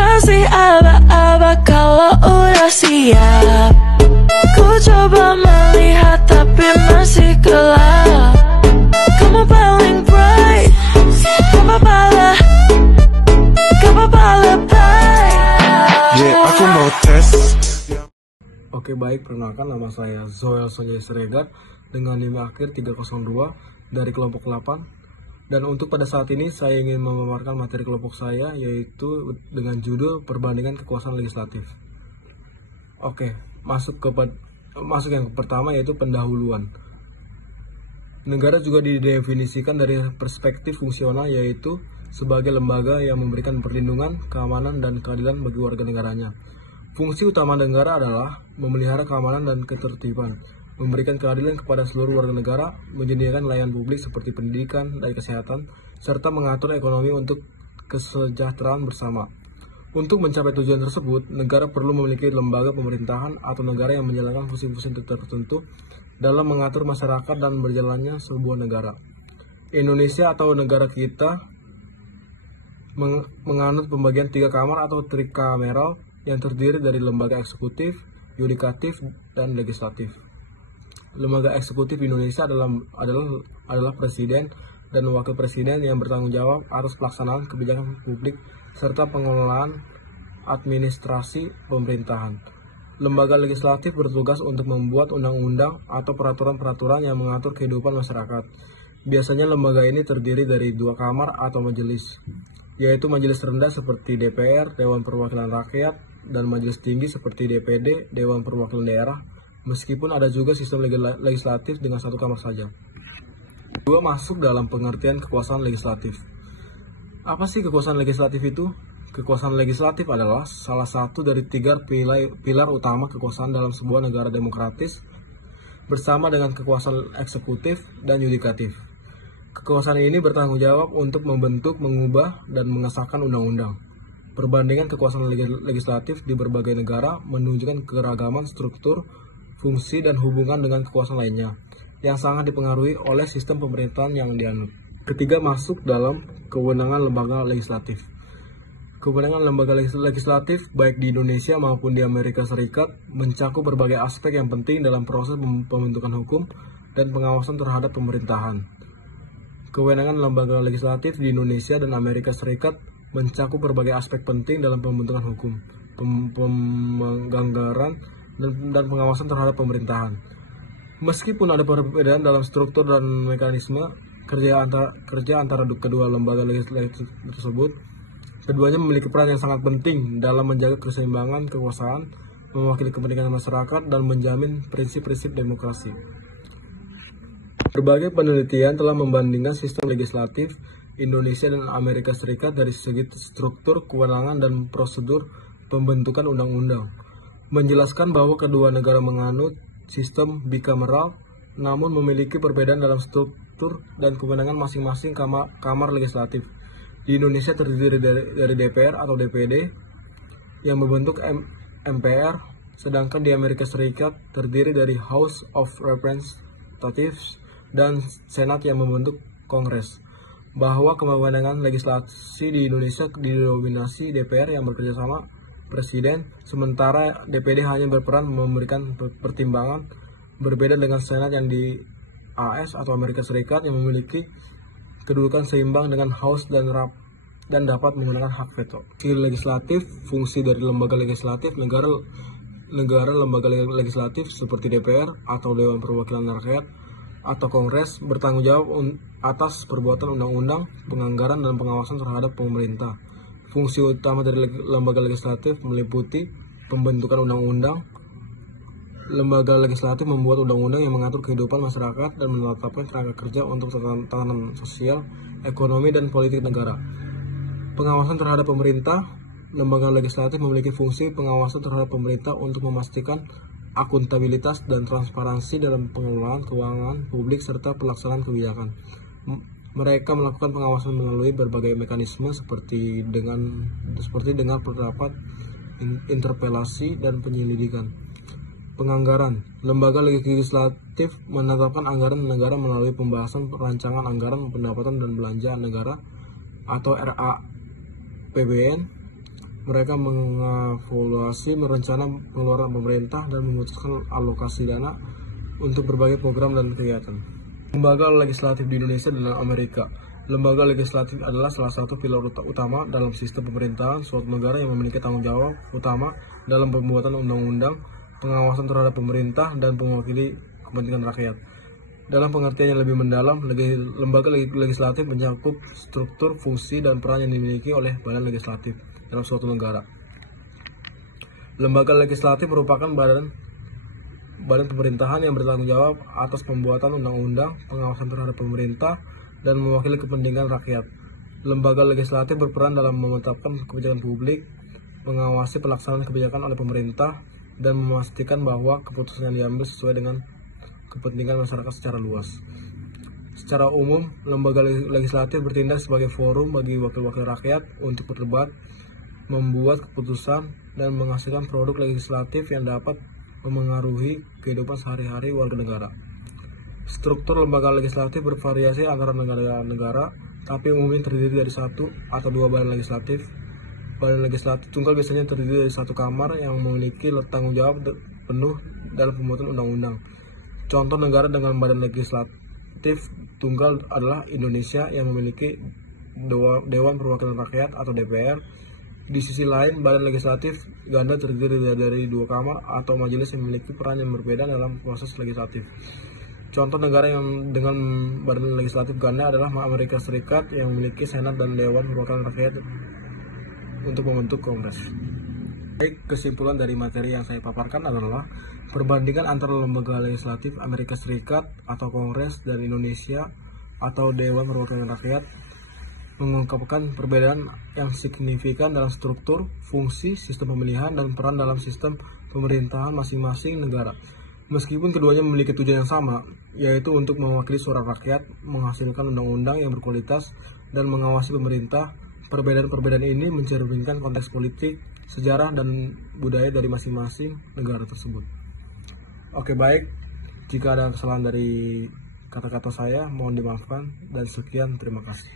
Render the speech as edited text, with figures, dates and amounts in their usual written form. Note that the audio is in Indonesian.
kasih aba-aba kalau udah siap. Ku coba melihat tapi masih gelap. Kamu paling bright, gak apa-apa lebay. Aku mau tes. Oke baik, perkenalkan nama saya Zoel Sonjay Siregar dengan NIM akhir 302 dari kelompok 8. Dan untuk pada saat ini saya ingin memaparkan materi kelompok saya, yaitu dengan judul perbandingan kekuasaan legislatif. Oke, masuk yang pertama, yaitu pendahuluan. Negara juga didefinisikan dari perspektif fungsional, yaitu sebagai lembaga yang memberikan perlindungan, keamanan, dan keadilan bagi warga negaranya. Fungsi utama negara adalah memelihara keamanan dan ketertiban, memberikan keadilan kepada seluruh warga negara, menyediakan layanan publik seperti pendidikan dan kesehatan, serta mengatur ekonomi untuk kesejahteraan bersama. Untuk mencapai tujuan tersebut, negara perlu memiliki lembaga pemerintahan atau negara yang menjalankan fungsi-fungsi tertentu dalam mengatur masyarakat dan berjalannya sebuah negara. Indonesia atau negara kita menganut pembagian 3 kamar atau trikameral yang terdiri dari lembaga eksekutif, yudikatif, dan legislatif. Lembaga eksekutif di Indonesia adalah presiden dan wakil presiden yang bertanggung jawab atas pelaksanaan kebijakan publik serta pengelolaan administrasi pemerintahan. Lembaga legislatif bertugas untuk membuat undang-undang atau peraturan-peraturan yang mengatur kehidupan masyarakat. Biasanya lembaga ini terdiri dari 2 kamar atau majelis, yaitu majelis rendah seperti DPR, Dewan Perwakilan Rakyat, dan majelis tinggi seperti DPD, Dewan Perwakilan Daerah, meskipun ada juga sistem legislatif dengan 1 kamar saja. Kedua, masuk dalam pengertian kekuasaan legislatif. Apa sih kekuasaan legislatif itu? Kekuasaan legislatif adalah salah satu dari 3 pilar utama kekuasaan dalam sebuah negara demokratis, bersama dengan kekuasaan eksekutif dan yudikatif. Kekuasaan ini bertanggung jawab untuk membentuk, mengubah, dan mengesahkan undang-undang. Perbandingan kekuasaan legislatif di berbagai negara menunjukkan keragaman struktur, fungsi, dan hubungan dengan kekuasaan lainnya, yang sangat dipengaruhi oleh sistem pemerintahan yang dianut. Ketiga, masuk dalam kewenangan lembaga legislatif. Kewenangan lembaga legislatif baik di Indonesia maupun di Amerika Serikat mencakup berbagai aspek yang penting dalam proses pembentukan hukum dan pengawasan terhadap pemerintahan. Kewenangan lembaga legislatif di Indonesia dan Amerika Serikat mencakup berbagai aspek penting dalam pembentukan hukum, penganggaran, dan pengawasan terhadap pemerintahan. Meskipun ada perbedaan dalam struktur dan mekanisme kerja antara kedua lembaga legislatif tersebut, keduanya memiliki peran yang sangat penting dalam menjaga keseimbangan kekuasaan, mewakili kepentingan masyarakat, dan menjamin prinsip-prinsip demokrasi. Berbagai penelitian telah membandingkan sistem legislatif Indonesia dan Amerika Serikat dari segi struktur, kewenangan, dan prosedur pembentukan undang-undang, menjelaskan bahwa kedua negara menganut sistem bikameral, namun memiliki perbedaan dalam struktur dan kewenangan masing-masing kamar legislatif. Di Indonesia terdiri dari DPR atau DPD yang membentuk MPR, sedangkan di Amerika Serikat terdiri dari House of Representatives dan Senat yang membentuk Kongres. Bahwa kewenangan legislasi di Indonesia didominasi DPR yang bekerja sama Presiden, sementara DPD hanya berperan memberikan pertimbangan, berbeda dengan Senat yang di AS atau Amerika Serikat yang memiliki kedudukan seimbang dengan House dan dapat menggunakan hak veto. Legislatif, fungsi dari lembaga legislatif negara lembaga legislatif seperti DPR atau Dewan Perwakilan Rakyat atau Kongres bertanggung jawab atas perbuatan undang-undang, penganggaran, dan pengawasan terhadap pemerintah. Fungsi utama dari lembaga legislatif meliputi pembentukan undang-undang. Lembaga legislatif membuat undang-undang yang mengatur kehidupan masyarakat dan menetapkan tenaga kerja untuk tatanan sosial, ekonomi, dan politik negara. Pengawasan terhadap pemerintah. Lembaga legislatif memiliki fungsi pengawasan terhadap pemerintah untuk memastikan akuntabilitas dan transparansi dalam pengelolaan keuangan publik serta pelaksanaan kebijakan. Mereka melakukan pengawasan melalui berbagai mekanisme seperti dengan pendapat, interpelasi, dan penyelidikan. Penganggaran. Lembaga legislatif menetapkan anggaran negara melalui pembahasan rancangan anggaran pendapatan dan belanja negara atau RAPBN, Mereka mengevaluasi rencana pengeluaran pemerintah dan memutuskan alokasi dana untuk berbagai program dan kegiatan. Lembaga legislatif di Indonesia dan Amerika. Lembaga legislatif adalah salah satu pilar utama dalam sistem pemerintahan suatu negara yang memiliki tanggung jawab utama dalam pembuatan undang-undang, pengawasan terhadap pemerintah, dan mewakili kepentingan rakyat. Dalam pengertian yang lebih mendalam, lembaga legislatif mencakup struktur, fungsi, dan peran yang dimiliki oleh badan legislatif dalam suatu negara. Lembaga legislatif merupakan badan pemerintahan yang bertanggung jawab atas pembuatan undang-undang, pengawasan terhadap pemerintah, dan mewakili kepentingan rakyat. Lembaga legislatif berperan dalam menetapkan kebijakan publik, mengawasi pelaksanaan kebijakan oleh pemerintah, dan memastikan bahwa keputusan yang diambil sesuai dengan kepentingan masyarakat secara luas. Secara umum, lembaga legislatif bertindak sebagai forum bagi wakil-wakil rakyat untuk berdebat, membuat keputusan, dan menghasilkan produk legislatif yang dapat memengaruhi kehidupan sehari-hari warga negara. Struktur lembaga legislatif bervariasi antara negara-negara, tapi umumnya terdiri dari satu atau dua badan legislatif. Badan legislatif tunggal biasanya terdiri dari satu kamar yang memiliki tanggung jawab penuh dalam pembuatan undang-undang. Contoh negara dengan badan legislatif tunggal adalah Indonesia yang memiliki Dewan Perwakilan Rakyat atau DPR. Di sisi lain, badan legislatif ganda terdiri dari dua kamar atau majelis yang memiliki peran yang berbeda dalam proses legislatif. Contoh negara yang dengan badan legislatif ganda adalah Amerika Serikat yang memiliki Senat dan Dewan Perwakilan Rakyat untuk membentuk Kongres. Baik, kesimpulan dari materi yang saya paparkan adalah perbandingan antara lembaga legislatif Amerika Serikat atau Kongres dan Indonesia atau Dewan Perwakilan Rakyat mengungkapkan perbedaan yang signifikan dalam struktur, fungsi, sistem pemilihan, dan peran dalam sistem pemerintahan masing-masing negara. Meskipun keduanya memiliki tujuan yang sama, yaitu untuk mewakili suara rakyat, menghasilkan undang-undang yang berkualitas, dan mengawasi pemerintah, perbedaan-perbedaan ini mencerminkan konteks politik, sejarah, dan budaya dari masing-masing negara tersebut. Oke, baik. Jika ada kesalahan dari kata-kata saya, mohon dimaafkan, dan sekian, terima kasih.